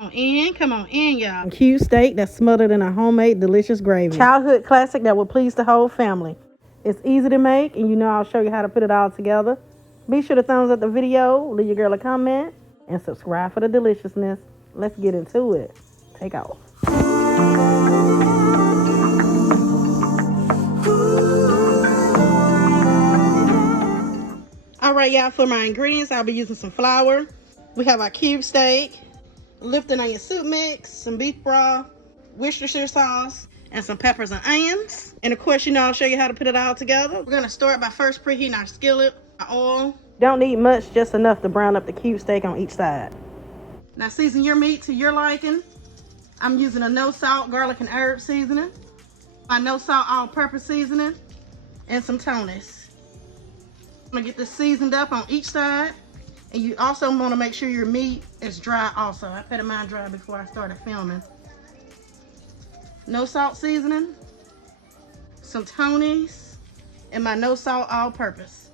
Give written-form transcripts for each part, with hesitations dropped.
Come on in, y'all. Cute steak that's smothered in a homemade delicious gravy. Childhood classic that will please the whole family. It's easy to make, and you know I'll show you how to put it all together. Be sure to thumbs up the video, leave your girl a comment, and subscribe for the deliciousness. Let's get into it. Take off. All right, y'all, for my ingredients, I'll be using some flour. We have our cube steak, Lipton onion soup mix, some beef broth, Worcestershire sauce, and some peppers and onions. And of course, you know, I'll show you how to put it all together. We're gonna start by first preheating our skillet, our oil. Don't need much, just enough to brown up the cube steak on each side. Now season your meat to your liking. I'm using a no salt garlic and herb seasoning, my no salt all-purpose seasoning, and some Tony's. I'm gonna get this seasoned up on each side. And you also want to make sure your meat is dry also. I patted mine dry before I started filming. No salt seasoning, some Tony's, and my no salt all-purpose.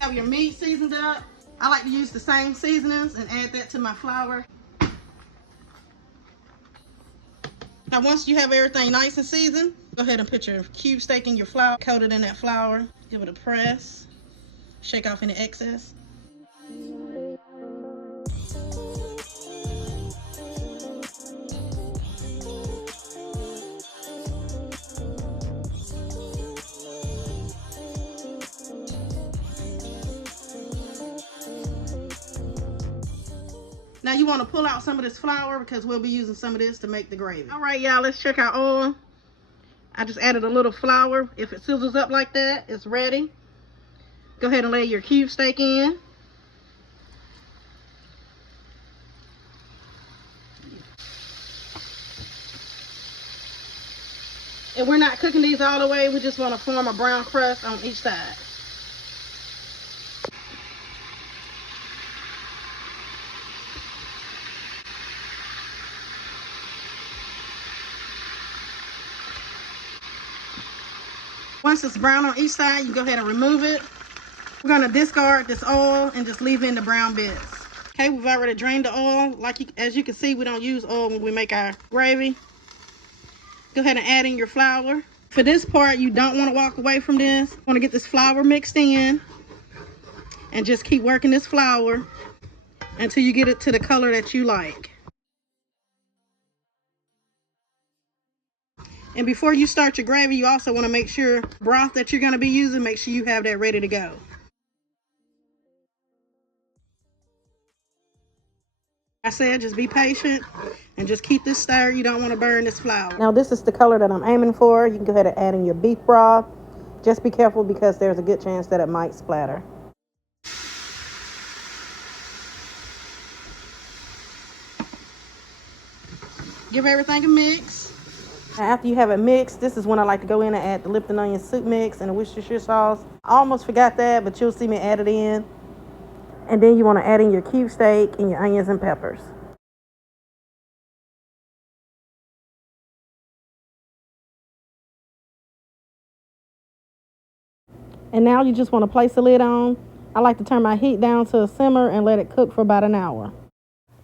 Have your meat seasoned up. I like to use the same seasonings and add that to my flour. Now once you have everything nice and seasoned, go ahead and put your cube steak in your flour, coat it in that flour, give it a press, shake off any excess. Now you want to pull out some of this flour because we'll be using some of this to make the gravy. All right, y'all, let's check our oil. I just added a little flour. If it sizzles up like that, it's ready. Go ahead and lay your cube steak in. And we're not cooking these all the way. We just want to form a brown crust on each side. Once it's brown on each side, you go ahead and remove it. We're going to discard this oil and just leave in the brown bits. Okay, we've already drained the oil. As you can see, we don't use oil when we make our gravy. Go ahead and add in your flour. For this part, you don't want to walk away from this. You want to get this flour mixed in and just keep working this flour until you get it to the color that you like. And before you start your gravy, you also want to make sure broth that you're going to be using, make sure you have that ready to go. I said, just be patient and just keep this stirred. You don't want to burn this flour. Now this is the color that I'm aiming for. You can go ahead and add in your beef broth. Just be careful because there's a good chance that it might splatter. Give everything a mix. Now after you have it mixed, this is when I like to go in and add the Lipton onion soup mix and the Worcestershire sauce. I almost forgot that, but you'll see me add it in. And then you want to add in your cube steak and your onions and peppers. And now you just want to place the lid on. I like to turn my heat down to a simmer and let it cook for about an hour.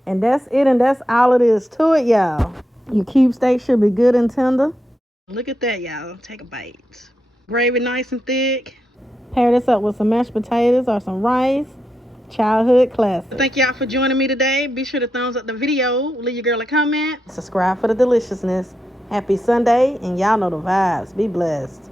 And that's it, and that's all it is to it, y'all. Your cube steak should be good and tender. Look at that, y'all. Take a bite. Gravy nice and thick. Pair this up with some mashed potatoes or some rice. Childhood classic. Thank y'all for joining me today. Be sure to thumbs up the video. Leave your girl a comment. Subscribe for the deliciousness. Happy Sunday, and y'all know the vibes. Be blessed.